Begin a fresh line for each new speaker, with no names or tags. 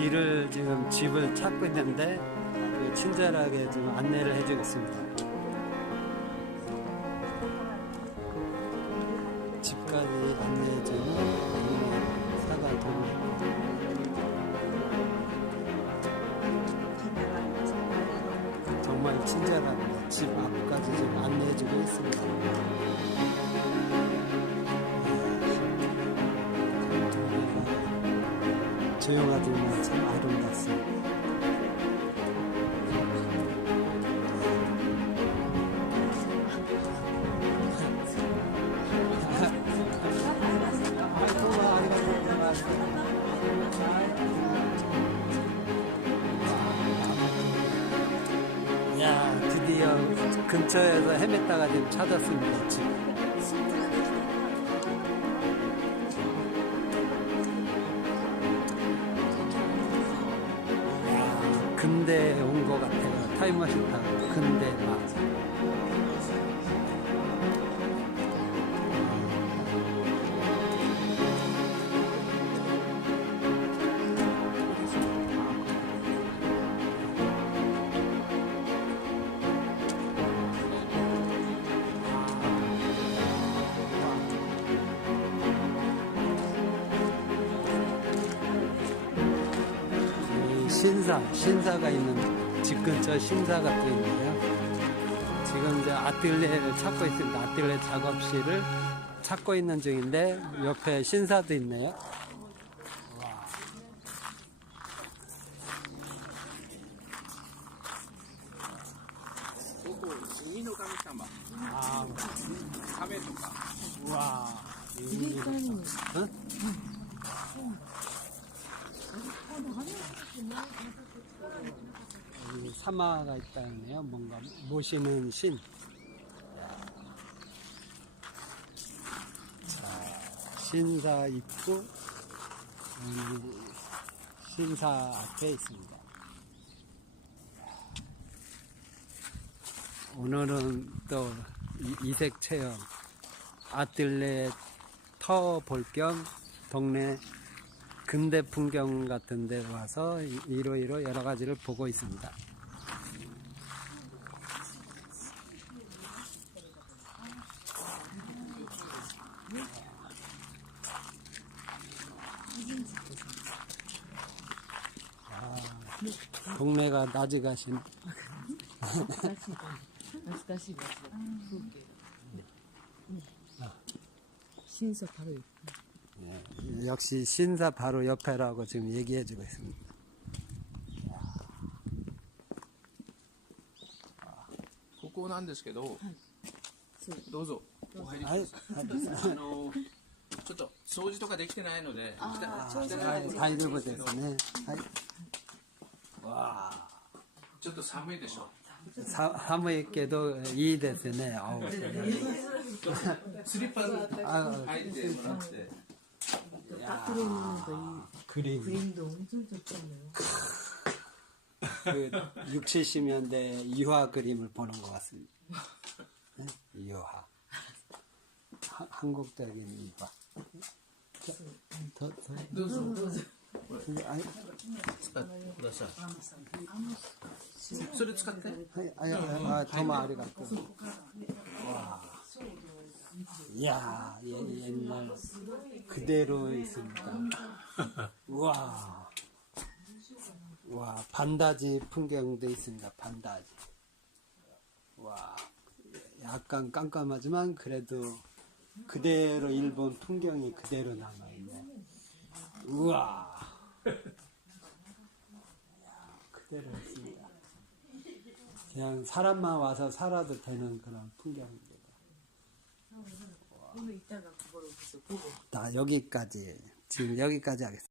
길을 지금 집을 찾고 있는데 그 친절하게 좀 안내를 해주겠습니다. 집까지 안내해주는 사과 동네. 정말 친절합니다. 집 앞까지 좀 안내해주고 있습니다. 동네가 조용하지만 드디어 근처에서 헤맸다가 지금 찾았습니다. 집. 야, 근대 온것 같아요. 타임머신 타고 근대 막. 신사, 신사가 있는 집 근처 신사가 또 있는데요. 지금 이제 아틀레를 찾고 있습니다. 아뜰레 작업실을 찾고 있는 중인데 옆에 신사도 있네요. 아,
와.
와. 응? 응. 사마가 있다네요. 뭔가 모시는 신. 자, 신사 입구. 신사 앞에 있습니다. 오늘은 또 이- 이색 체험 아뜰레 터볼 겸 동네 근대 풍경 같은 데 와서 이러이러 여러 가지를 보고 있습니다. 아, 동네가 낮이 가신.
신석 바로
예, 역시 신사 바로 옆에라고 지금 얘기해주고 있습니다.
ここなんですけど、
そう
どうぞお入りくだ
はい
さい。あのちょっと掃除とかできてないので、汚い
はい、大丈夫ですね。はい。わ
ちょっと寒いでしょ。
사, 사무에게도 이 됐네. 아우.
スリッパ
아,
履いてもらって。
밖으로 있는 거
그림.
이 그림도 엄청 좋잖아요
그 6, 70년대 유화 그림을 보는 것 같습니다. 네? 유화. 하- 한국적인 유화. 더, 더, 더.
どうぞ。
아니,
使ってください。それ使って。
아니, 아니, 아, 도마 아리 갖고. 와. 이야, 예, 옛날 그대로 있습니다. 우와. 와, 반다지 풍경도 있습니다. 반다지. 와. 약간 깜깜하지만 그래도 그대로 일본 풍경이 그대로 남아있네. 우와. 이야, 그대로 있습니다. 그냥 사람만 와서 살아도 되는 그런 풍경입니다.
오늘
나 여기까지 지금 여기까지 하겠습니다.